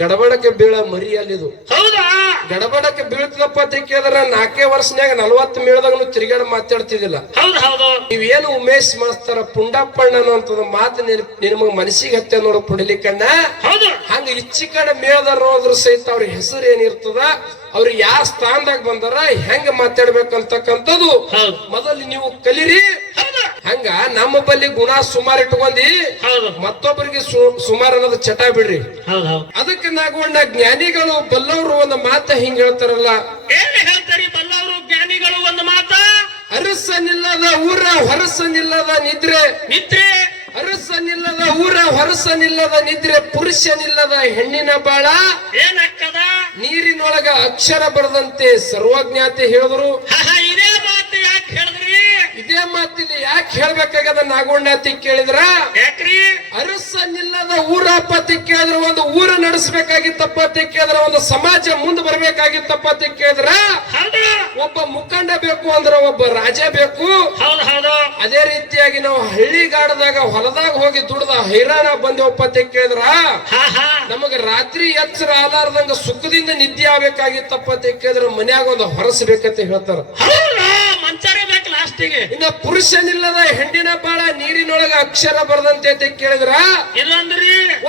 ಗಡಬಡಕ್ಕೆ ಬೀಳ ಮರಿ ಅಲ್ಲಿದು. ಹೌದಾ? ಗಡಬಡಕ್ಕೆ ಬೀಳ್ತದಪ್ಪ ಅಂತ ಕೇಳಿದ್ರ 4 ವರ್ಷನ್ಯಾಗ 40 ಮೇಳದಾಗ ತಿರುಗಾಡ ಮಾತಾಡ್ತಿದ್ದಿಲ್ಲ. ಹೌದು ಹೌದು. ನೀವೇನು ಉಮೇಶ್ ಮಾಸ್ತರ ಪುಂಡಪ್ಪಣ್ಣ ಅನ್ನುವಂಥದ್ದು ಮಾತು ನಿಮಗ ಮನಸ್ಸಿಗೆ ಹತ್ತೆ ನೋಡು ಪುಂಡಲಿಕಣ್ಣ. ಹೌದು. ಹಂಗ ಇಚ್ಚಿ ಕಡೆ ಮೇಳದಾರ ಹೋದ್ರ ಸಹಿತ ಅವ್ರ ಹೆಸರು ಏನಿರ್ತದ, ಅವ್ರು ಯಾವ ಸ್ಥಾನದಾಗ ಬಂದಾರ, ಹೆಂಗ ಮಾತಾಡ್ಬೇಕಂತಕ್ಕಂಥದ್ದು ಮೊದಲು ನೀವು ಕಲಿರಿ. ಹಂಗ ನಮ್ಮ ಬಲ್ಲಿ ಗುಣ ಸುಮಾರು ಇಟ್ಕೊಂಡಿ ಮತ್ತೊಬ್ಬರಿಗೆ ಸುಮಾರು ಅನ್ನೋದು ಚಟ ಬಿಡ್ರಿ. ಅದಕ್ಕೆ ನಾಗೋಣ ಜ್ಞಾನಿಗಳು ಬಲ್ಲವರು ಒಂದು ಮಾತ ಹಿಂಗ ಹೇಳ್ತಾರಲ್ಲ, ಏನ್ ಹೇಳ್ತಾರಿ ಬಲ್ಲವರು ಜ್ಞಾನಿಗಳು ಒಂದು ಮಾತ? ಅರಸನಿಲ್ಲದ ಊರ ಹೊರಸನಿಲ್ಲದ ನಿದ್ರೆ, ನಿದ್ರೆ ಅರಸನಿಲ್ಲದ ಊರ ಹೊರಸನಿಲ್ಲದ ನಿದ್ರೆ, ಪುರುಷನಿಲ್ಲದ ಹೆಣ್ಣಿನ ಬಾಳ ಏನಕ್ಕದ, ನೀರಿನೊಳಗ ಅಕ್ಷರ ಬರದಂತೆ ಸರ್ವಜ್ಞಾತೆ ಹೇಳಿದ್ರು. ಇದೇ ಮಾತು ಯಾಕೆ ಹೇಳಿದ್ರಿ? ಇದೇ ಮಾತಿಲ್ಲಿ ಯಾಕೆ ಹೇಳ್ಬೇಕಾಗದ ನಾಗೋಣ್ಣಾತಿ ಕೇಳಿದ್ರ, ಯಾಕ್ರಿ? ಅರಸನಿಲ್ಲದ ಊರಪ್ಪ ಅಂತ ಕೇಳಿದ್ರ ಒಂದು ಊರು ನಡೆಸಬೇಕಾಗಿತ್ತಪ್ಪ ಅಂತ ಕೇಳಿದ್ರ, ಒಂದು ಸಮಾಜ ಮುಂದೆ ಬರ್ಬೇಕಾಗಿತ್ತಪ್ಪ ಅಂತ ಕೇಳಿದ್ರ, ಒಬ್ಬ ಮುಖಂಡ ಬೇಕು ಅಂದ್ರ ಒಬ್ಬ ರಾಜ ಬೇಕು. ಅದೇ ರೀತಿಯಾಗಿ ನಾವು ಹಳ್ಳಿಗಾಡದಾಗ ಹೊಲದಾಗ ಹೋಗಿ ದುಡ್ದ ಹೈರಾಣ ಬಂದೇವಪ್ಪ ಅಂತ ಕೇಳಿದ್ರ, ನಮಗ ರಾತ್ರಿ ಎಚ್ಚರ ಆಲಾರ್ದಂಗ ಸುಖದಿಂದ ನಿದ್ದೆ ಆಗ್ಬೇಕಾಗಿತ್ತಪ್ಪ ಅಂತ ಕೇಳಿದ್ರ ಮನ್ಯಾಗ ಒಂದು ಹೊರಸಬೇಕಂತ ಹೇಳ್ತಾರ. ಇನ್ನ ಪುರುಷನಿಲ್ಲದ ಹೆಣ್ಣಿನ ಬಾಳ ನೀರಿನೊಳಗ ಅಕ್ಷರ ಬರದಂತೆ ಅಂತ ಕೇಳಿದ್ರ,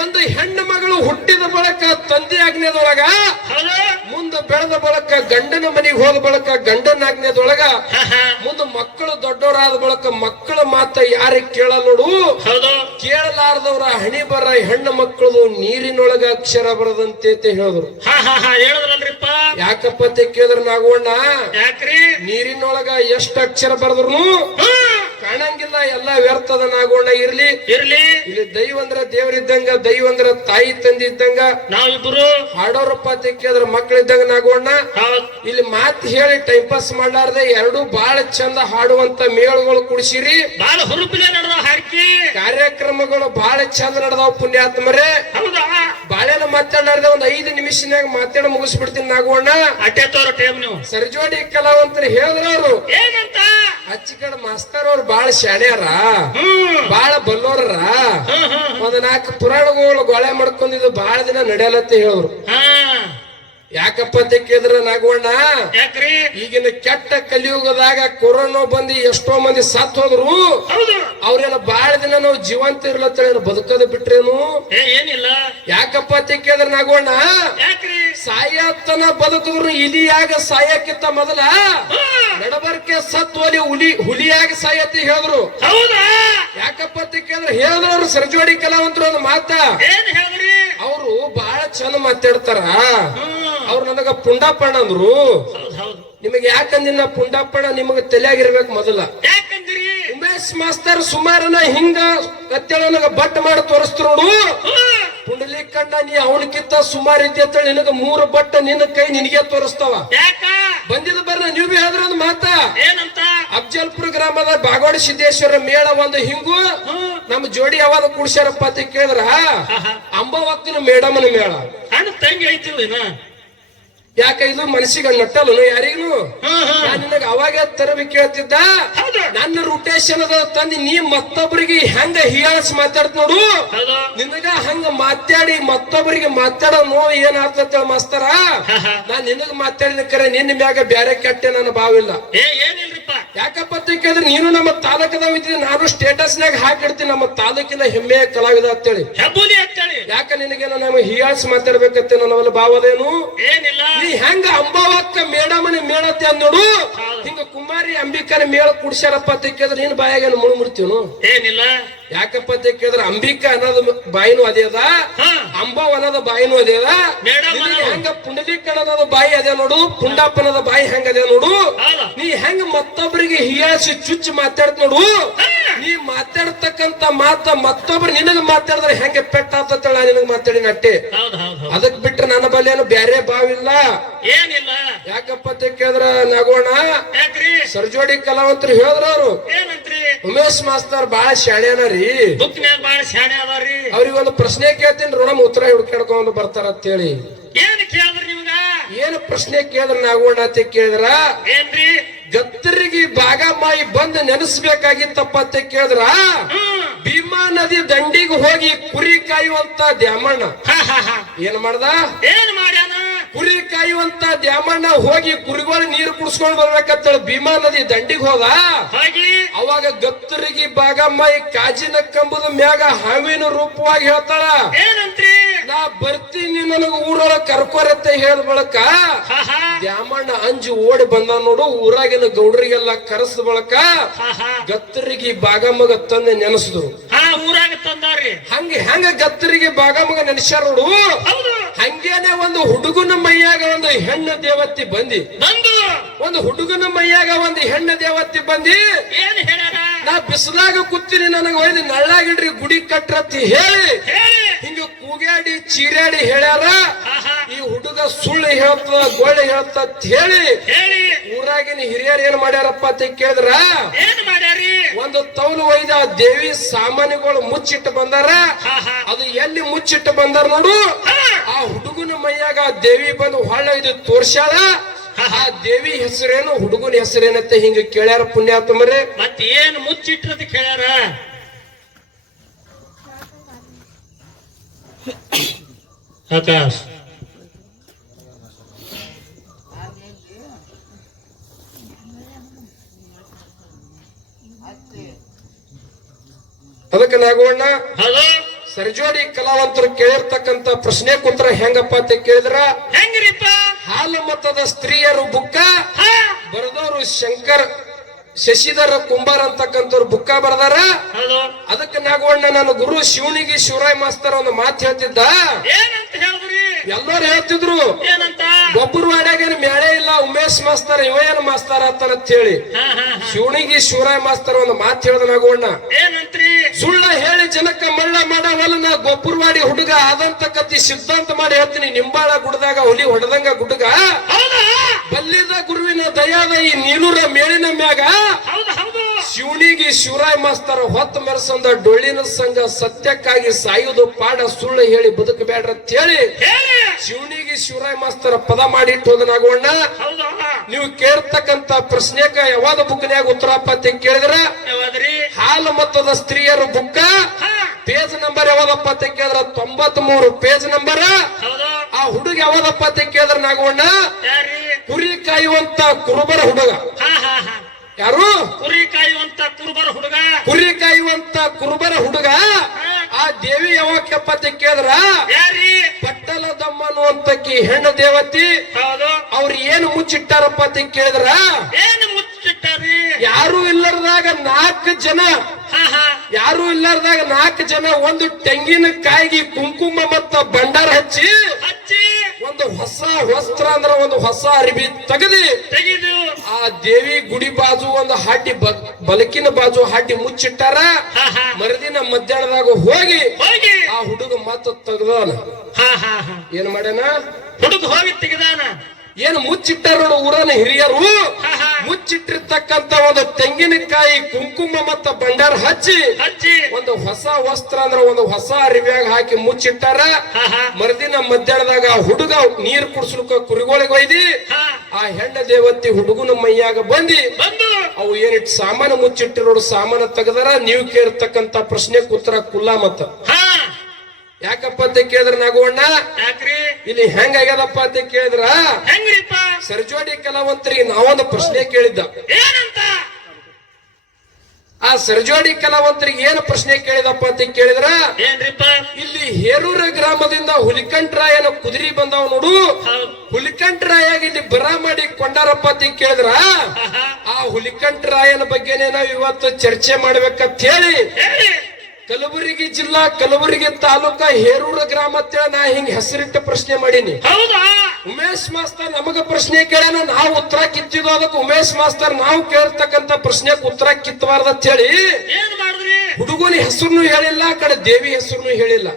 ಒಂದು ಹೆಣ್ಣು ಮಗಳು ಹುಟ್ಟಿದ ಬಳಕ ತಂದೆ ಆಜ್ಞೆದೊಳಗ, ಮುಂದೆ ಬೆಳೆದ ಬಳಕ ಗಂಡನ ಮನೆಗೆ ಹೋದ ಬಳಕ ಗಂಡನ ಆಜ್ಞೆದೊಳಗ, ಮುಂದೆ ಮಕ್ಕಳು ದೊಡ್ಡವರಾದ ಬಳಕ ಮಕ್ಕಳ ಮಾತ ಯಾರಿಗೆ ಕೇಳಲ್ಲ ನೋಡು, ಕೇಳಲಾರದವ್ರ ಹಣಿ ಬರ ಹೆಣ್ಣು ಮಕ್ಕಳು ನೀರಿನೊಳಗ ಅಕ್ಷರ ಬರದಂತೆ ಅಂತ ಹೇಳಿದ್ರು. ಯಾಕಪ್ಪ ಅಂತ ಕೇಳಿದ್ರ ನಾಗೋಣ, ನೀರಿನೊಳಗ ಎಷ್ಟು ಅಕ್ಷರ ಬರದ್ರು ಕಾಣಂಗಿಲ್ಲ, ಎಲ್ಲ ವ್ಯರ್ಥದ ನಾಗೋಣ. ಇರ್ಲಿ ಇರ್ಲಿ, ಇಲ್ಲಿ ದೈವ ಅಂದ್ರ ದೇವರಿದ್ದಂಗ, ದೈವ ಅಂದ್ರ ತಾಯಿ ತಂದಿ ಇದ್ದಂಗ, ನಾವಿಬ್ರು ಹಾಡೋರಪ್ಪ ಅಂತ ಕೇಳಿದ್ರ ಮಕ್ಕಳಿದ್ದಂಗ ನಾಗೋಣ. ಇಲ್ಲಿ ಮಾತು ಹೇಳಿ ಟೈಮ್ ಪಾಸ್ ಮಾಡ್ಲಾರ್ದೆ ಎರಡು ಬಾಳ ಚಂದ ಹಾಡುವಂತ ಮೇಳಗಳು ಕುಡಿಸಿರಿ. ಬಾಳ ಹುರುಪಿಲೆ ನಡೆದ ಹಾಕಿ ಕಾರ್ಯಕ್ರಮಗಳು ಬಹಳ ಚಂದ ನಡೆದಾವ್ ಪುಣ್ಯಾತ್ಮರೇ. ಬಾಳೆನ ಮಾತಾಡ್ಲಾರ್ದೆ ಒಂದ್ 5 ನಿಮಿಷನಾಗ ಮಾತಾಡ ಮುಗಿಸ್ಬಿಡ್ತೀನಿ ನಾಗೋಣ. ಅಟ್ಟೆ ತೋರ ಟೈಮ್ ನೀವು ಸರ್ಜೋಡಿ ಕಲಾವಂತರು ಹೇಳಿದ್ರವ್ರು, ಏನಂತ ಅಚ್ಚಿ ಕಡೆ ಮಾಸ್ತರ್ ಅವ್ರು ಬಾಳ ಶಾಣ್ಯಾರ, ಬಾಳ ಬಲ್ಲೋರ, ಒಂದ್ 4 ಪುರಾಣಗಳು ಗೊಳೆ ಮಾಡ್ಕೊಂಡಿದ್ದು ಬಾಳ ದಿನ ನಡೆಯಲತ್ತ ಹೇಳಿದ್ರು. ಯಾಕಪ್ಪ ಅಂತ ಕೇಳಿದ್ರ ನಾಗೋಣ, ಈಗಿನ ಕೆಟ್ಟ ಕಲಿಯುಗದಾಗ ಕೊರೋನಾ ಬಂದು ಎಷ್ಟೋ ಮಂದಿ ಸತ್ ಹೋದ್ರು, ಅವ್ರೇನ ಬಾಳ ದಿನ ನಾವು ಜೀವಂತ ಇರ್ಲತ್ತೇನು ಬದುಕದ ಬಿಟ್ರೇನು? ಏನಿಲ್ಲ. ಯಾಕಪ್ಪ ಅಂತ ಕೇಳಿದ್ರ ನಾಗೋಣ, ಸಾಯತನ ಬದುಕಿದ್ರು ಇಲಿಯಾಗ ಸಾಯಕ್ಕಿಂತ ಮೊದಲ ನಡಬರ್ಕೆ ಸತ್ವಲಿ ಹುಲಿಯಾಗಿ ಸಾಯತಿ ಹೇಳಿದ್ರು. ಯಾಕಪ್ಪ ಅಂತ ಕೇಳಿದ್ರೆ ಹೇಳಿದ್ರು ಸರ್ಜೋಡಿ ಕಲಾವಂತರು ಒಂದು ಮಾತ, ಅವರು ಬಹಳ ಚಂದ ಮಾತಾಡ್ತಾರ. ಅವ್ರು ನನಗ ಪುಂಡಪ್ಪಣ್ಣ ಅಂದ್ರು. ನಿಮಗೆ ಯಾಕಂದಿನ ಪುಂಡಪ್ಪಣ್ಣ ನಿಮಗ ತಲೆಯಾಗಿರ್ಬೇಕು ಮೊದಲ. ಉಮೇಶ್ ಮಾಸ್ತರ್ ಸುಮಾರನ ಹಿಂಗ ಕತ್ತೇಳ ನನಗ ಬಟ್ ಮಾಡಿ ತೋರಿಸ್ತು ನೋಡು, ಪುಂಡಲಿಕಣ್ಣ ನೀ ಅವನಕ್ಕಿಂತ ಸುಮಾರು ಇದ್ದ ನಿನಗ 3 ಬಟ್ಟ ನಿನ್ನ ಕೈ ನಿನಗೆ ತೋರಿಸ್ತಾವ. ಬಂದಿದ್ ಬರ್ನ ನೀವು ಬಿ ಹೇಳಿದ್ರ ಒಂದು ಮಾತ, ಏನಂತ? ಅಫ್ಜಲ್ಪುರ ಗ್ರಾಮದ ಬಾಗೋಡಿ ಸಿದ್ದೇಶ್ವರ ಮೇಳ ಒಂದು ಹಿಂಗು ನಮ್ಮ ಜೋಡಿ ಯಾವಾಗ ಕುಡ್ಸ್ಯಾರಪ್ಪ ಅಂತ ಕೇಳಿದ್ರ, ಅಂಬವಕ್ಕನ ಮೇಡಮನ ಮೇಳ ತಂಗಿ ಐತಿ. ಯಾಕ ಇದು ಮನಸ್ಸಿಗೆ ನಟ್ಟಲ್ಲ ಯಾರಿಗೂ. ನಾನು ನಿನಗ ಅವಾಗ ತರಬೇಕು ಕೇಳ್ತಿದ್ದ, ನನ್ನ ರೊಟೇಷನ್ ಅದ ತಂದಿ ನೀ ಮತ್ತೊಬ್ಬರಿಗೆ ಹೆಂಗ ಹಿಯಾಳ್ಸ್ ಮಾತಾಡ್ತ ನೋಡು, ನಿನಗ ಹಂಗ ಮಾತಾಡಿ ಮತ್ತೊಬ್ಬರಿಗೆ ಮಾತಾಡೋ ನೋವು ಏನ್ ಆಗ್ತದ ಮಾಸ್ತರ. ನಾನ್ ನಿನಗ ಮಾತಾಡಿದ ಕರೆ ನಿನ್ನ ಮ್ಯಾಗ ಬ್ಯಾರೆ ಕೆಟ್ಟೆ ನನ್ನ ಭಾವಿಲ್ಲ. ಯಾಕಪ್ಪ ಅಂತ ಕೇಳಿದ್ರೆ ನೀನು ನಮ್ಮ ತಾಲೂಕದಾಗ ಇದ್ದೀನಿ, ನಾನು ಸ್ಟೇಟಸ್ ನಾಗ ಹಾಕಿಡ್ತೀನಿ ನಮ್ಮ ತಾಲೂಕಿನ ಹೆಮ್ಮೆಯ ಕಲಾವಿದ ಅಂತೇಳಿ. ಯಾಕ ನಿನಗೇನ ನಮಗೆ ಹಿಯಾಳ್ಸ್ ಮಾತಾಡ್ಬೇಕಂತೆ ನನ್ನ ಭಾವದೇನು ಏನಿಲ್ಲ. ನೀ ಹೆಂಗ ಅಂಬಾವಕ್ಕ ಮೇಡಮನಿ ಮೇಳತ್ತೆ ಅಂದ್ ನೋಡು, ಹಿಂಗ ಕುಮಾರಿ ಅಂಬಿಕನ ಮೇಳ ಕುಡ್ಸ್ಯಾರಪ್ಪ ಅಂತ ಕೇಳಿದ್ರೆ ನೀನ್ ಬಾಯಾಗ ಮುಳುಮುಡ್ತೀವನು ಏನಿಲ್ಲ. ಯಾಕಪ್ಪ ಅಂತ ಕೇಳಿದ್ರೆ ಅಂಬಿಕಾ ಅನ್ನೋದು ಬಾಯಿನೂ ಅದೇ ಅದ, ಅಂಬಾವ್ ಅನ್ನೋದು ಬಾಯಿನೂ ಅದೇ ಅದ. ಹೆಂಗ ಪುಂಡಲಿಕ್ ಅನ್ನೋದು ಬಾಯಿ ಅದೇ ನೋಡು, ಪುಂಡಪ್ಪನದ ಬಾಯಿ ಹೆಂಗ ಅದೇ ನೋಡು. ನೀ ಹೆಂಗ ಮತ್ತೊಬ್ಬರಿಗೆ ಹಿಯಾಸಿ ಚುಚ್ಚಿ ಮಾತಾಡ್ತ ನೋಡು, ನೀ ಮಾತಾಡ್ತಕ್ಕಂತ ಮಾತ ಮತ್ತೊಬ್ರು ನಿನಗ ಮಾತಾಡಿದ್ರೆ ಹೆಂಗ ಪೆಟ್ಟ ಆಗ್ತಳ ನಿನಗ್ ಮಾತಾಡಿ ನಟ್ಟೆ. ಅದಕ್ ಬಿಟ್ರೆ ನನ್ನ ಬಲ್ಲೇನು ಬ್ಯಾರೆ ಬಾವಿಲ್ಲ ಏನಿಲ್ಲ. ಯಾಕಪ್ಪ ಅಂತ ಕೇಳಿದ್ರ ನಾಗೋಣ, ಸರ್ಜೋಡಿ ಕಲಾವಂತರು ಹೇಳಿದ್ರ ಅವ್ರು, ಉಮೇಶ್ ಮಾಸ್ತರ್ ಬಾಳ ಶಾಣ್ಯಾನ ರೀ, ಅವ್ರಿಗೊಂದು ಪ್ರಶ್ನೆ ಕೇಳ್ತೀನಿ ಋಣಮ್ ಉತ್ತರ ಹುಡ್ಕಾಡ್ಕೊಂಡು ಬರ್ತಾರ ಅಂತ ಹೇಳಿ. ಏನ್ ಕೇಳಿದ್ರಿ ನಿಮ್ಗ? ಏನು ಪ್ರಶ್ನೆ ಕೇಳಿದ್ರ ನಾಗೋಣ ಅಂತ ಕೇಳಿದ್ರ, ಏನ್ರಿ ಗತ್ತರಿಗೆ ಭಾಗಮಾಯಿ ಬಂದು ನೆನೆಸ್ಬೇಕಾಗಿತ್ತಪ್ಪ ಅಂತ ಕೇಳಿದ್ರ, ಭೀಮಾ ನದಿ ದಂಡಿಗೆ ಹೋಗಿ ಕುರಿ ಕಾಯುವಂತ ದ್ಯಾಮಣ್ಣ ಏನ್ ಮಾಡ್ದ ಏನ್ ಮಾಡ್ಯಾನ ಕುರಿ ಕಾಯುವಂತ ದ್ಯಾಮಣ್ಣ ಹೋಗಿ ಕುರಿಗಳು ನೀರು ಕುಡಿಸ್ಕೊಂಡ್ ಬರ್ಬೇಕಂತೇಳಿ ಭೀಮಾ ನದಿ ದಂಡಿಗೆ ಹೋದ. ಹೋಗಿ ಅವಾಗ ಗತ್ತರಿಗೆ ಬಾಗಮ್ಮ ಈ ಕಾಜಿನ ಕಂಬದ ಮ್ಯಾಗ ಹಾವಿನ ರೂಪವಾಗಿ ಹೇಳ್ತಾಳ, ಏನಂತ್ರಿ ನಾ ಬರ್ತೀನಿ ನನಗ ಊರೊಳಗ ಕರ್ಕೋರತ್ತೆ ಹೇಳ ಬಳಕ ಹಾ ಹಾ ದ್ಯಾಮಣ್ಣ ಅಂಜು ಓಡಿ ಬಂದ ನೋಡು. ಊರಾಗಿನ ಗೌಡ್ರಿಗೆಲ್ಲ ಕರೆಸಿದ ಬಳಕ ಹಾ ಹಾ ಗತ್ತರಿಗೆ ಬಾಗಮ್ಮಗ ತಂದೆ ನೆನೆಸಿದ್ರು. ಹಾ ಊರಾಗ ತಂದಾರ್ರಿ. ಹೆಂಗ ಗತ್ತರಿಗೆ ಬಾಗಮ್ಮಗ ನೆನೆಸ್ಯಾರ ನೋಡು. ಹೌದು ಹಂಗೇನೆ ಒಂದು ಹುಡುಗನ ಮೈಯಾಗ ಒಂದು ಹೆಣ್ಣು ದೇವತಿ ಬಂದಿ. ಬಂದು ಒಂದು ಹುಡುಗನ ಮೈಯಾಗ ಒಂದು ಹೆಣ್ಣು ದೇವತಿ ಬಂದಿ. ಏನ್ ಹೇಳ್ಯಾರ ನಾ ಬಿಸಿಲಾಗ ಕೂತೀನಿ, ನನಗ ಒಯ್ದು ನಳ್ಳಾಗಿಡ್ರಿ ಗುಡಿ ಕಟ್ರತಿ ಹೇಳಿ ಹೇಳಿ ಹಿಂಗ ಕೂಗ್ಯಾಡಿ ಚೀರಾಡಿ ಹೇಳ್ಯಾರ. ಹಾ ಹಾ ಈ ಹುಡುಗ ಸುಳ್ಳು ಹೇಳ್ತದ ಗೋಳೆ ಹೇಳ್ತದ ಹೇಳಿ ಹೇಳಿ ಊರಾಗಿನ ಹಿರಿಯರು ಏನ್ ಮಾಡ್ಯಾರಪ್ಪ ಅಂತ ಕೇಳಿದ್ರ, ಏನ್ ಮಾಡ್ಯಾರಿ ಒಂದು ತೌಲು ಒಯ್ದ ದೇವಿ ಸಾಮಾನ್ಯಗಳು ಮುಚ್ಚಿಟ್ಟು ಬಂದಾರ. ಹಾ ಹಾ ಅದು ಎಲ್ಲಿ ಮುಚ್ಚಿಟ್ಟು ಬಂದಾರ ನೋಡು. ಆ ಹುಡುಗನ ಮೈಯಾಗ ದೇವಿ ಬಂದು ಹೊಳ್ಳ ಇದು ತೋರ್ಸ್ಯಾಳ. ಆ ದೇವಿ ಹೆಸರೇನು ಹುಡುಗನ ಹೆಸರೇನಂತ ಹಿಂಗ ಕೇಳ್ಯಾರ ಪುಣ್ಯಾತ್ಮರೇ. ಮತ್ ಏನ್ ಮುಚ್ಚಿಟ್ರದ ಕೇಳ್ಯಾರ ಆಕಾಶ್ ಅದಕ್ಕೆ ನಾಗವಣ್ಣ ಹಲೋ ಸರ್ಜೋಡಿ ಕಲಾವಂತರು ಕೇಳಿರ್ತಕ್ಕಂತ ಪ್ರಶ್ನೆ ಕುಂತ್ರ ಹೆಂಗಪ್ಪ ಅಂತ ಕೇಳಿದ್ರ, ಹೆಂಗ್ರಿಪ್ಪ ಹಾಲು ಮತದ ಸ್ತ್ರೀಯರು ಬುಕ್ಕ ಹಾ ಬರೆದವರು ಶಶಿಧರ ಕುಂಬಾರ್ ಅಂತಕ್ಕಂಥವ್ರು ಬುಕ್ಕ ಬರ್ದಾರ. ಹಲೋ ಅದಕ್ಕೆ ನಾಗವಣ್ಣ ನನ್ನ ಗುರು ಶಿವನಿಗೆ ಶಿವರಾಯ್ ಮಾಸ್ತರ್ ಒಂದು ಮಾತು ಹೇಳ್ತಿದ್ದ. ಏನಂತ ಹೇಳಿದ್ರಿ ಎಲ್ಲರೂ ಹೇಳ್ತಿದ್ರು ಏನಂತ ಒಬ್ಬರು ವಾಡ್ಯಾಗೇನು ಮೇಳೆ ಇಲ್ಲ, ಉಮೇಶ್ ಮಾಸ್ತರ್ ಇವ ಏನು ಮಾಸ್ತರ್ ಅಂತ ಹೇಳಿ. ಹಾ ಹಾ ಶಿವನಿಗೆ ಶಿವರಾಯ್ ಮಾಸ್ತರ್ ಒಂದು ಮಾತು ಹೇಳ್ದ ನಾಗವಣ್ಣ, ಏನಂತ್ರಿ ಸುಳ್ಳ ಹೇಳಿ ಜನಕ್ಕ ಮಳ್ಳ ಮಾಡವಲ್ಲ. ನಾ ಗೊಬ್ಬರವಾಡಿ ಹುಡುಗ ಆದಂತ ಕತ್ತಿ ಸಿದ್ಧಾಂತ ಮಾಡಿ ಹೇಳ್ತೀನಿ. ನಿಂಬಾಳ ಗುಡ್ದಾಗ ಹುಲಿ ಹೊಡೆದಂಗ ಗುಡುಗ ಹೌದಾ ಬಲ್ಲಿದ ಗುರುವಿನ ದಯಾದ ಈ ನೀಲೂರ ಮೇಳಿನ ಮ್ಯಾಗ ಹೌದು ಹೌದು ಶಿವನಿಗೆ ಶಿವರಾಯ್ ಮಾಸ್ತರ ಹೊತ್ತು ಮೆರೆಸಂದ ಡೊಳ್ಳಿನ ಸಂಘ ಸತ್ಯಕ್ಕಾಗಿ ಸಾಯುವುದು ಪಾಡ, ಸುಳ್ಳು ಹೇಳಿ ಬದುಕಬೇಡ್ರ ಅಂತ ಹೇಳಿ ಹೇಳಿ ಶಿವನಿಗೆ ಶಿವರಾಯ್ ಮಾಸ್ತರ ಪದ ಮಾಡಿಟ್ಟು ಹೋದನಾಗೋಣ. ಹೌದಾ ನೀವು ಕೇಳ್ತಕ್ಕಂತ ಪ್ರಶ್ನೆಕ ಯಾವ್ದ ಬುಕ್ನ್ಯಾಗ ಉತ್ತರಪ್ಪ ಅಂತ ಕೇಳಿದ್ರ, ಯಾವದ್ರಿ ಹಾಲು ಮತದ ಸ್ತ್ರೀಯರು ಬುಕ್ಕ ಹಾ ಪೇಜ್ ನಂಬರ್ ಯಾವ್ದಪ್ಪ ಅಂತ ಕೇಳಿದ್ರ 93 ಪೇಜ್ ನಂಬರ್. ಹೌದು ಆ ಹುಡುಗ ಯಾವ್ದಪ್ಪ ಅಂತ ಕೇಳಿದ್ರ ನಾಗವಣ್ಣ, ಯಾರಿ ಕುರಿ ಕಾಯುವಂತ ಕುರುಬರ ಹುಡುಗ. ಹಾ ಹಾ ಹಾ ಯಾರು ಕುರಿ ಕಾಯುವಂತ ಕುರುಬರ ಹುಡುಗ ಕುರಿ ಕಾಯುವಂತ ಕುರುಬರ ಹುಡುಗ. ಆ ದೇವಿ ಯಾವಕ್ಕಪ್ಪ ಅಂತ ಕೇಳಿದ್ರ, ಯಾರಿ ಪಟ್ಟಲದಮ್ಮ ಅನ್ನುವಂತಕ್ಕಿ ಹೆಣ್ಣು ದೇವತಿ. ಹೌದು ಅವ್ರು ಏನು ಮುಚ್ಚಿಟ್ಟಾರಪ್ಪ ಅಂತ ಕೇಳಿದ್ರ, ಏನು ಮುಚ್ಚಿಟ್ಟಾರಿ ಯಾರು ಇಲ್ಲರದಾಗ 4 ಜನ, ಹಾ ಹಾ ಯಾರು ಇಲ್ಲರದಾಗ 4 ಜನ ಒಂದು ತೆಂಗಿನಕಾಯಿಗೆ ಕುಂಕುಮ ಮತ್ತ ಭಂಡಾರ ಹಚ್ಚಿ ಹಚ್ಚಿ ಒಂದು ಹೊಸ ವಸ್ತ್ರ ಅಂದ್ರ ಒಂದು ಹೊಸ ಅರಿವಿ ತೆಗೆದಿ ತೆಗೆದು ಆ ದೇವಿ ಗುಡಿ ಬಾಜು ಒಂದು ಹಾಡಿ ಬಲಕಿನ ಬಾಜು ಹಾಡಿ ಮುಚ್ಚಿಟ್ಟಾರ. ಹಾ ಹಾ ಮರುದಿನ ಮಧ್ಯಾಹ್ನದಾಗ ಹೋಗಿ ಹೋಗಿ ಆ ಹುಡುಗ ಮತ್ತ ತೆಗ್ದಾನ. ಹಾ ಹಾ ಹಾ ಏನ್ ಮಾಡ್ಯಾನ, ಹುಡುಗ ಹೋಗಿ ತೆಗೆದಾನ. ಏನು ಮುಚ್ಚಿಟ್ಟಾರ ನೋಡು ಊರನ ಹಿರಿಯರು. ಹಾ ಹಾ ಮುಚ್ಚಿಟ್ಟಿರ್ತಕ್ಕಂತ ಒಂದು ತೆಂಗಿನಕಾಯಿ ಕುಂಕುಮ ಮತ್ತ ಭಂಡಾರ ಹಚ್ಚಿ ಹಚ್ಚಿ ಒಂದು ಹೊಸ ವಸ್ತ್ರ ಅಂದ್ರ ಒಂದು ಹೊಸ ಅರಿವ್ಯಾಗ ಹಾಕಿ ಮುಚ್ಚಿಟ್ಟಾರ. ಹಾ ಹಾ ಮರುದಿನ ಮಧ್ಯಾಹ್ನದಾಗ ಆ ಹುಡುಗ ನೀರ್ ಕುಡ್ಸ್ಲಿಕ್ಕ ಕುರಿಗೋಳಿಗೆ ಒಯ್ದಿ ಹಾ ಆ ಹೆಣ್ಣ ದೇವತಿ ಹುಡುಗನ ಮೈಯಾಗ ಬಂದಿ ಬಂದು ಅವು ಏನಿಟ್ಟು ಸಾಮಾನು ಮುಚ್ಚಿಟ್ಟಿರೋಡು ಸಾಮಾನು ತೆಗದಾರ. ನೀವು ಕೇಳ್ತಕ್ಕಂತ ಪ್ರಶ್ನೆ ಉತ್ತರ ಕುಲ್ಲ ಮತ್ತ ಹಾ ಯಾಕಪ್ಪ ಅಂತ ಕೇಳಿದ್ರ ನಾಗವಣ್ಣ, ಯಾಕ್ರಿ ಇಲ್ಲಿ ಹೆಂಗಾಗ್ಯದಪ್ಪ ಅಂತ ಕೇಳಿದ್ರ, ಹೆಂಗ್ರಿಪ್ಪ ಸರ್ಜೋಡಿ ಕಲಾವಂತರಿಗೆ ನಾವೊಂದು ಪ್ರಶ್ನೆ ಕೇಳಿದ್ದ. ಏನಂತ ಆ ಸರ್ಜೋಡಿ ಕಲಾವಂತರಿಗೆ ಏನು ಪ್ರಶ್ನೆ ಕೇಳಿದಪ್ಪ ಅಂತ ಕೇಳಿದ್ರ, ಏನ್ರಿಪ್ಪ ಇಲ್ಲಿ ಹೇರೂರ ಗ್ರಾಮದಿಂದ ಹುಲಿಕಂಠರಾಯನ ಕುದುರೆ ಬಂದಾವ್ ನೋಡು. ಹೌದು ಹುಲಿಕಂಠರಾಯಾಗ ಇಲ್ಲಿ ಬರ ಮಾಡಿ ಕೊಂಡಾರಪ್ಪ ಅಂತ ಕೇಳಿದ್ರ, ಹಾ ಹಾ ಆ ಹುಲಿಕಂಠರಾಯನ ಬಗ್ಗೆನೆ ನಾವ್ ಇವತ್ತು ಚರ್ಚೆ ಮಾಡ್ಬೇಕಂತ ಹೇಳಿ ಹೇಳಿ ಕಲಬುರಗಿ ಜಿಲ್ಲಾ ಕಲಬುರಗಿ ತಾಲೂಕ ಹೇರೂರ ಗ್ರಾಮ ಅಂತೇಳಿ ನಾ ಹಿಂಗ್ ಹೆಸರಿಟ್ಟ ಪ್ರಶ್ನೆ ಮಾಡೀನಿ. ಹೌದಾ ಉಮೇಶ್ ಮಾಸ್ತರ್ ನಮಗ ಪ್ರಶ್ನೆ ಕೇಳ್ಯಾನ, ನಾವು ಉತ್ತರ ಕಿತ್ತಿದ್ವು. ಅದಕ್ಕೆ ಉಮೇಶ್ ಮಾಸ್ತರ್ ನಾವು ಕೇಳ್ತಕ್ಕಂತ ಪ್ರಶ್ನೆಗೆ ಉತ್ತರ ಕಿತ್ತಬಾರ್ದ ಅಂತ ಹೇಳಿ ಏನ್ ಮಾಡಿದ್ರಿ ಹುಡುಗನ ಹೆಸರುನು ಹೇಳಿಲ್ಲ, ಆ ಕಡೆ ದೇವಿ ಹೆಸರುನು ಹೇಳಿಲ್ಲ.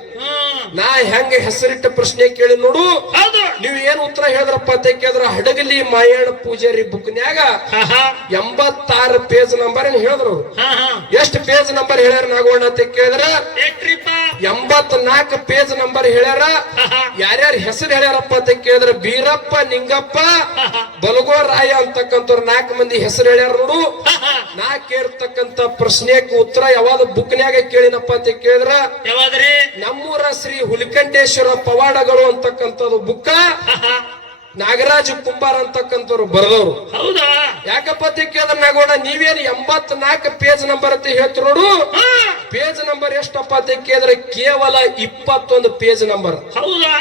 ನಾ ಹೆಂಗ ಹೆಸರಿಟ್ಟ ಪ್ರಶ್ನೆ ಕೇಳಿ ನೋಡು. ಹೌದು ನೀವ್ ಏನ್ ಉತ್ತರ ಹೇಳಿದ್ರಪ್ಪ ಅಂತ ಕೇಳಿದ್ರ, ಹಡಗಲಿ ಮಾಯಣ್ಣ ಪೂಜಾರಿ ಬುಕ್ನ್ಯಾಗ ಹಾ ಹಾ 86 ಪೇಜ್ ನಂಬರ್ ಏನ್ ಹೇಳಿದ್ರು. ಹಾ ಹಾ ಎಷ್ಟು ಪೇಜ್ ನಂಬರ್ ಹೇಳ್ಯಾರ ನಾಗವಣ್ಣ ಅಂತ ಕೇಳಿದ್ರ, ಎಷ್ಟ್ರಿಪ್ಪ 84 ಪೇಜ್ ನಂಬರ್ ಹೇಳ್ಯಾರ. ಯಾರ್ಯಾರ ಹೆಸರು ಹೇಳ್ಯಾರಪ್ಪ ಅಂತ ಕೇಳಿದ್ರ ಬೀರಪ್ಪ, ನಿಂಗಪ್ಪ, ಬಲಗೋರಾಯ ಅಂತಕ್ಕಂಥವ್ರು 4 ಮಂದಿ ಹೆಸರು ಹೇಳ್ಯಾರ ನೋಡು. ನಾ ಕೇಳ್ತಕ್ಕಂತ ಪ್ರಶ್ನೆಗೆ ಉತ್ತರ ಯಾವ್ದು ಬುಕ್ನ್ಯಾಗ ಕೇಳಿನಪ್ಪ ಅಂತ ಕೇಳಿದ್ರ ಯಾವಾದ್ರಿ? ನಮ್ಮೂರ ಶ್ರೀ ಹುಲಿಕಂಠೇಶ್ವರ ಪವಾಡಗಳು ಅಂತಕ್ಕಂಥದ್ದು ಬುಕ್ಕ ನಾಗರಾಜ್ ಕುಂಬಾರ್ ಅಂತಕ್ಕಂಥವ್ರು ಬರೆದವ್ರು. ಹೌದಾ? ಯಾಕಪ್ಪ ಅಂತ ಕೇಳಿದ್ರ ನಾಗೋಣ ನೀವೇನು 84 ಪೇಜ್ ನಂಬರ್ ಅಂತ ಹೇಳ್ತು ನೋಡು. ಪೇಜ್ ನಂಬರ್ ಎಷ್ಟಪ್ಪ ಅಂತ ಕೇಳಿದ್ರೆ ಕೇವಲ 21 ಪೇಜ್ ನಂಬರ್. ಹೌದಾ?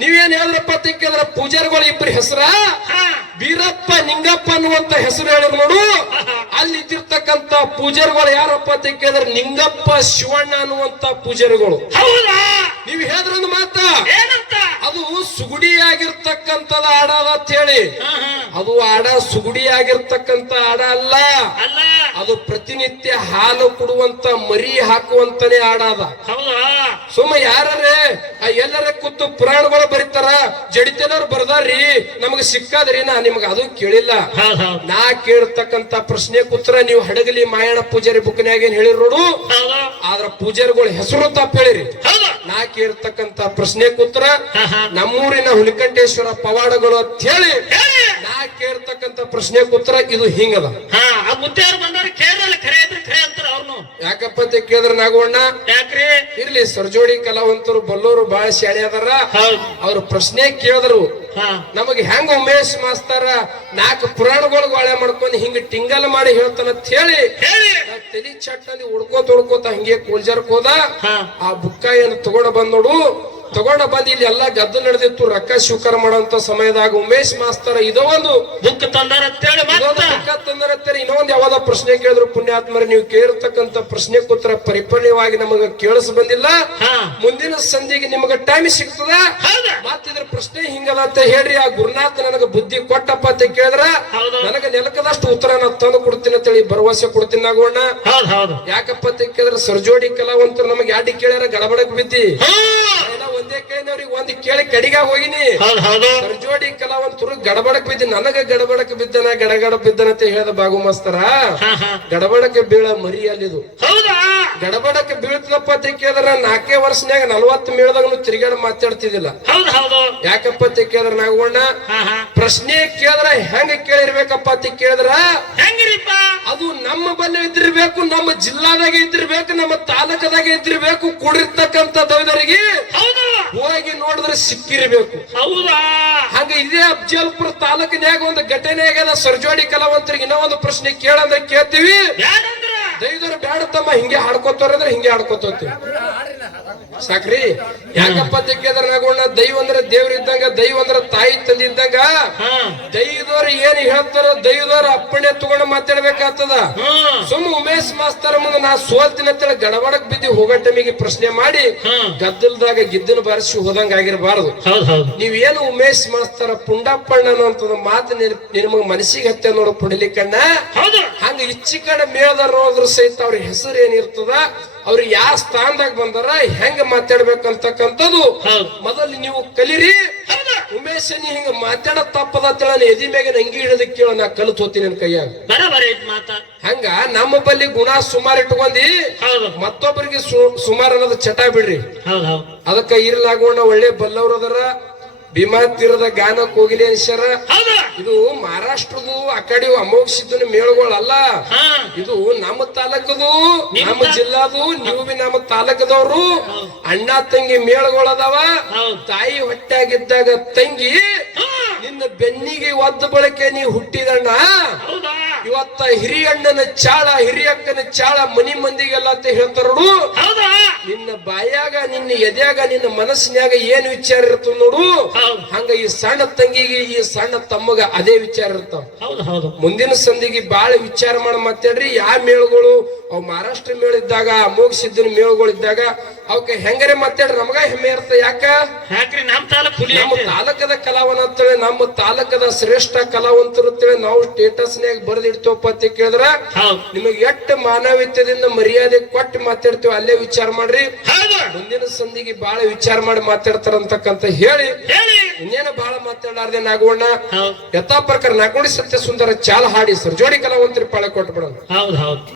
ನೀವೇನ್ ಹೇಳಿದ್ರಪ್ಪ ಅಂತ ಕೇಳಿದ್ರೆ ಪೂಜಾರಿಗಳು ಇಬ್ಬರು ಹೆಸರ ಬೀರಪ್ಪ, ನಿಂಗಪ್ಪ ಅನ್ನುವಂತ ಹೆಸರು ಹೇಳಿದ್ರು ನೋಡು. ಅಲ್ಲಿ ಇದ್ದಿರ್ತಕ್ಕಂತ ಪೂಜಾರಿಗಳು ಯಾರಪ್ಪ ಅಂತ ಕೇಳಿದ್ರೆ ನಿಂಗಪ್ಪ, ಶಿವಣ್ಣ ಅನ್ನುವಂತ ಪೂಜಾರಿಗಳು. ಹೌದಾ? ನೀವು ಹೇಳಿದ್ರೊಂದು ಮಾತ ಏನಂತ? ಅದು ಸುಗುಡಿಯಾಗಿರ್ತಕ್ಕಂಥದ ಆಡ ಅಂತ ಹೇಳಿ. ಅದು ಆಡ ಸುಗುಡಿಯಾಗಿರ್ತಕ್ಕಂಥ ಆಡ ಅಲ್ಲ, ಅಲ್ಲ, ಅದು ಪ್ರತಿನಿತ್ಯ ಹಾಲು ಕೊಡುವಂತ ಮರಿ ಹಾಕುವಂತನೇ ಆಡ ಅದ. ಹೌದಾ? ಸುಮ್ಮ ಯಾರೇ ಎಲ್ಲರ ಕೂತು ಪುರಾಣಗಳು ಬರೀತಾರ, ಜಡಿತೇನವ್ರು ಬರ್ದಾರ್ರಿ ನಮಗ ಸಿಕ್ಕಾದ್ರಿ, ನಾ ನಿಮ್ಗ ಅದು ಕೇಳಿಲ್ಲ. ನಾ ಕೇಳ್ತಕ್ಕಂತ ಪ್ರಶ್ನೆ ಕೂತ್ರ ನೀವು ಹಡಗಲಿ ಮಾಯಣ ಪೂಜಾರಿ ಬುಕ್ನ್ಯಾಗ ಏನ್ ಹೇಳಿರ್ ನೋಡು. ಆದ್ರ ಪೂಜಾರಿಗಳ ಹೆಸರು ತಪ್ಪ ಹೇಳಿರಿ. ನಾ ಕೇಳ್ತಕ್ಕಂತ ಪ್ರಶ್ನೆ ಕೂತ್ರ ನಮ್ಮೂರಿನ ಹುಲಿಕಂಠೇಶ್ವರ ಪವಾಡಗಳು ಅಂತ ಹೇಳಿ ನಾ ಕೇಳ್ತಕ್ಕಂತ ಪ್ರಶ್ನೆ ಕೂತ್ರ ಇದು ಹಿಂಗದ. ಮುತ್ತಾರು ಬಂದವ್ರು ಕೇಳಿದ್ರಲ್ಲ, ಖರೆ ಐತ್ರಿ, ಖರೆ ಅಂತಾರ ಅವ್ರನ್ನು. ಯಾಕಪ್ಪ ಅಂತ ಕೇಳಿದ್ರ ನಾಗವಣ್ಣ, ಯಾಕ್ರಿ? ಇರ್ಲಿ ಸರ್ಜೋಡಿ ಕಲಾವಂತರು ಬಲ್ಲೋರು ಬಾಳ ಶಾಣೆ ಅದಾರ. ಅವ್ರ ಪ್ರಶ್ನೆ ಕೇಳಿದ್ರು ನಮಗೆ ಹೆಂಗ ಉಮೇಶ್ ಮಾಸ್ತರ 4 ಪುರಾಣಗಳು ಗಾಳೆ ಮಾಡ್ಕೊಂಡು ಹಿಂಗ ಟಿಂಗಲ್ ಮಾಡಿ ಹೇಳ್ತಾನಂತ ಹೇಳಿ ತಲಿ ಚಟ್ಟಲ್ಲಿ ಉಡ್ಕೋತ ಹಂಗೆ ಕೋಲ್ಜಾರ್ಕ್ ಹೋದ. ಆ ಬುಕ್ಕ ಏನು ತಗೊಂಡ ಬಂದ್ ನೋಡು. ತಗೊಂಡ ಬಂದ್ ಇಲ್ಲಿ ಎಲ್ಲಾ ಗದ್ದು ನಡೆದಿತ್ತು. ರೊಕ್ಕ ಸ್ವೀಕಾರ ಮಾಡುವಂತ ಸಮಯದಾಗ ಉಮೇಶ್ ಮಾಸ್ತರ ಇದೋ ಒಂದು ಬುಕ್ ತಂದಾರ ಇನ್ನೊಂದು ಯಾವ್ದೋ ಪ್ರಶ್ನೆ ಕೇಳಿದ್ರು. ಪುಣ್ಯಾತ್ಮರಿ ನೀವು ಕೇಳಿರ್ತಕ್ಕಂತ ಪ್ರಶ್ನೆ ಕೂತ್ರ ಪರಿಪೂರ್ಣವಾಗಿ ನಮಗ ಕೇಳಿಸ್ ಬಂದಿಲ್ಲ. ಮುಂದಿನ ಸಂಧಿಗೆ ನಿಮಗ ಟೈಮ್ ಸಿಗ್ತದ. ಮತ್ತಿದ್ರ ಪ್ರಶ್ನೆ ಹಿಂಗದ ಅಂತ ಹೇಳ್ರಿ. ಆ ಗುರುನಾಥ ನನಗ ಬುದ್ಧಿ ಕೊಟ್ಟಪ್ಪ ಅಂತ ಕೇಳಿದ್ರ ನನಗ ನೆಲಕದಷ್ಟು ಉತ್ತರ ನಾ ತಂದು ಕೊಡ್ತೀನಿ ಅಂತ ಹೇಳಿ ಭರವಸೆ ಕೊಡ್ತೀನಿ ನಾಗೋಣ. ಯಾಕಪ್ಪ ಅಂತ ಕೇಳಿದ್ರ ಸರ್ಜೋಡಿ ಕಲಾವಂತರು ನಮಗೆ ಯಾಡಿ ಕೇಳ್ಯಾರ ಗಡಬಡಕ್ ಬಿದ್ದಿ. ಒಂದೇ ಕೇಳಿದವ್ರಿಗೆ ಒಂದ್ ಕೇಳಿ ಕಡಿಗಾಗ ಹೋಗಿನಿ. ಸರ್ಜೋಡಿ ಕಲಾವಂತರು ಗಡಬಡಕ್ ಬಿದ್ದಿ. ನನಗ ಗಡಬಡಕ್ ಬಿದ್ದನ ಗಡಗಡ ಬಿದ್ದನ ಅಂತ ಹೇಳ್ದ ಬಾಗು ಮಾಸ್ತರ. ಗಡಬಡಕ್ಕೆ ಬೀಳ ಮರಿ ಅಲ್ಲಿದು. ಗಡಬಡಕ್ಕೆ ಬೀಳ್ತದಪ್ಪ ಅಂತ ಕೇಳಿದ್ರ 4 ವರ್ಷನ್ಯಾಗ 40 ಮೇಳದಾಗ ತಿರುಗಾಡ ಮಾತಾಡ್ತಿದ್ದಿಲ್ಲ. ಯಾಕಪ್ಪ ಅಂತ ಕೇಳಿದ್ರ ನಾಗೋಣ ಪ್ರಶ್ನೆ ಕೇಳಿದ್ರ ಹೆಂಗ ಕೇಳಿರ್ಬೇಕಪ್ಪ ಅಂತ ಕೇಳಿದ್ರ ಅದು ನಮ್ಮ ಬಲ್ಲಿ ಇದ್ದಿರ್ಬೇಕು, ನಮ್ಮ ಜಿಲ್ಲಾದಾಗ ಇದ್ದಿರ್ಬೇಕು, ನಮ್ಮ ತಾಲೂಕದಾಗ ಇದ್ದಿರ್ಬೇಕು. ಕೂಡಿರ್ತಕ್ಕಂಥ ದೈವರಿಗೆ ಹೋಗಿ ನೋಡಿದ್ರೆ ಸಿಕ್ಕಿರ್ಬೇಕು. ಹಂಗ ಇದೇ ಅಫಜಲ್ಪುರ ತಾಲೂಕಿನ್ಯಾಗ ಒಂದು ಘಟನೆ ಆಗ್ಯದ. ಸರ್ಜೋಡಿ ಕಲಾವಂತರಿಗೆ ಇನ್ನೂ ಒಂದು ಪ್ರಶ್ನೆ ಕೇಳಂದ್ರೆ ಕೇಳ್ತೀವಿ. ದೈವದವ್ರು ಬ್ಯಾಡ ತಮ್ಮ ಹಿಂಗೆ ಹಾಡ್ಕೋತಾರ ಅಂದ್ರೆ ಹಿಂಗೆ ಹಾಡ್ಕೋತೀವಿ ಸಾಕ್ರಿ. ಯಾಕಪ್ಪ ಅಂತ ಕೇಳಿದ್ರ ನಾಗೋಣ ದೈವ ಅಂದ್ರೆ ದೇವ್ರ ಇದ್ದಂಗ, ದೈವ ಅಂದ್ರ ತಾಯಿ ತಂದಿದ್ದಂಗ. ದೈವದವ್ರು ಏನ್ ಹೇಳ್ತಾರ ದೈವದವ್ರ ಅಪ್ಪಣೆ ತಗೊಂಡು ಮಾತಾಡ್ಬೇಕಾಗ್ತದ. ಸುಮ್ಮ ಉಮೇಶ್ ಮಾಸ್ತರ್ ಮುಂದೆ ನಾ ಸೋಲ್ತೀನಿ ಅಂತೇಳಿ ಗಡಬಡಕ್ ಬಿದ್ದಿ ಹೋಗೋ ಟೈಮಿಗೆ ಪ್ರಶ್ನೆ ಮಾಡಿ ಗದ್ದಲ್ದಾಗ ಗಿದ್ದನ ಬಾರಿಸಿ ಹೋದಂಗ ಆಗಿರಬಾರದು. ನೀವೇನು ಉಮೇಶ್ ಮಾಸ್ತರ ಪುಂಡಪ್ಪಣ್ಣ ಅನ್ನುವಂಥದ್ದು ಮಾತು ನಿಮಗ ಮನಸ್ಸಿಗೆ ಹತ್ತೆ ನೋಡು ಪುಂಡಲಿಕಣ್ಣ. ಹಂಗ ಇಚ್ಚಿ ಕಡೆ ಮೇಳದಾರ ಹೋದ್ರ ಸಹಿತ ಅವ್ರ ಹೆಸರು ಏನಿರ್ತದ, ಅವ್ರು ಯಾವ ಸ್ಥಾನದಾಗ ಬಂದಾರ, ಹೆಂಗ ಮಾತಾಡ್ಬೇಕಂತಕ್ಕಂಥದ್ದು ಮೊದಲು ನೀವು ಕಲಿರಿ. ಉಮೇಶ್ ನೀ ಹಿಂಗ ಮಾತಾಡ ತಪ್ಪದ ಎದಿ ಮ್ಯಾಗ ಅಂಗಿ ಹಿಡಿದ ಕೇಳ ನಾ ಕಲಿತು ಹೋಗ್ತೀನಿ ನನ್ ಕೈಯಾಗ. ಹಂಗ ನಮ್ಮ ಬಲ್ಲಿ ಗುಣ ಸುಮಾರು ಇಟ್ಕೊಂಡಿ ಮತ್ತೊಬ್ಬರಿಗೆ ಸುಮಾರು ಅನ್ನೋದು ಚಟ ಬಿಡ್ರಿ. ಅದಕ್ಕ ಇರ್ಲಾಗೋಣ ಒಳ್ಳೆ ಬಲ್ಲವ್ರ ಅದರ. ಭೀಮಾ ತೀರದ ಗಾನಕ್ ಹೋಗಿಲಿ ಅನ್ಸ್ಯಾರ. ಇದು ಮಹಾರಾಷ್ಟ್ರದು ಆ ಕಡೆ ಅಮೋಘ ಸಿದ್ದನ ಮೇಳಗಳಲ್ಲ. ಇದು ನಮ್ಮ ತಾಲೂಕದು, ನಮ್ಮ ಜಿಲ್ಲಾದು. ನೀವು ಬಿ ನಮ್ಮ ತಾಲೂಕದವ್ರು. ಅಣ್ಣ ತಂಗಿ ಮೇಳಗಳದಾವ. ತಾಯಿ ಹೊಟ್ಟಾಗಿದ್ದಾಗ ತಂಗಿ ನಿನ್ನ ಬೆನ್ನಿಗೆ ಒದ್ದ ಬಳಕೆ ನೀ ಹುಟ್ಟಿದಣ್ಣ. ಇವತ್ತ ಹಿರಿಯಣ್ಣನ ಚಾಳ, ಹಿರಿಯಕ್ಕನ ಚಾಳ ಮನಿ ಮಂದಿಗೆಲ್ಲ ಅಂತ ಹೇಳ್ತಾರ. ನಿನ್ನ ಬಾಯಾಗ, ನಿನ್ನ ಎದ್ಯಾಗ, ನಿನ್ನ ಮನಸ್ಸಿನ್ಯಾಗ ಏನ್ ವಿಚಾರ ಇರ್ತದ ನೋಡು. ಹಂಗ ಈ ಸಣ್ಣ ತಂಗಿಗೆ, ಈ ಸಣ್ಣ ತಮ್ಮಗ ಅದೇ ವಿಚಾರ ಇರ್ತಾವ. ಮುಂದಿನ ಸಂದಿಗೆ ಬಾಳ ವಿಚಾರ ಮಾಡಿ ಮಾತಾಡ್ರಿ. ಯಾವ ಮೇಳಗಳು ಅವ್ ಮಹಾರಾಷ್ಟ್ರ ಮೇಳ ಇದ್ದಾಗ, ಅಮೋಘ ಸಿದ್ದನ ಮೇಳಗಳು ಇದ್ದಾಗ ಅವಕ್ಕೆ ಹೆಂಗರೆ ಮಾತಾಡ್ರಿ ನಮಗ ಹೆಮ್ಮೆ ಇರ್ತ. ಯಾಕ್ರಿ ನಮ್ಮ ತಾಲೂಕದ ಕಲಾವನ ಅಂತೇಳಿ, ನಮ್ಮ ತಾಲೂಕದ ಶ್ರೇಷ್ಠ ಕಲಾವಂತರು ಅಂತೇಳಿ ನಾವು ಸ್ಟೇಟಸ್ನ್ಯಾಗ ಬರೆದಿಡ್ತೇವಪ್ಪ ಅಂತ ಕೇಳಿದ್ರ ನಿಮಗೆ ಎಷ್ಟು ಮಾನವೀಯತೆಯಿಂದ ಮರ್ಯಾದೆ ಕೊಟ್ಟು ಮಾತಾಡ್ತೇವೆ ಅಲ್ಲೇ ವಿಚಾರ ಮಾಡ್ರಿ. ಮುಂದಿನ ಸಂದಿಗೆ ಬಾಳ ವಿಚಾರ ಮಾಡಿ ಮಾತಾಡ್ತಾರ ಅಂತಕ್ಕಂತ ಹೇಳಿ ಇನ್ನೇನು ಬಹಳ ಮಾತಾಡಾರ್ದೆ ನಾಗೋಣ. ಯಥಾ ಪ್ರಕಾರ ನಾಗೋಡಿ ಸತ್ಯ ಸುಂದರ ಚಾಲ ಹಾಡಿ ಸರ್ಜೋಡಿ ಕಲಾವಂತರಿ ಪಾಳೆ ಕೊಟ್ಟು ಬಿಡೋಣ.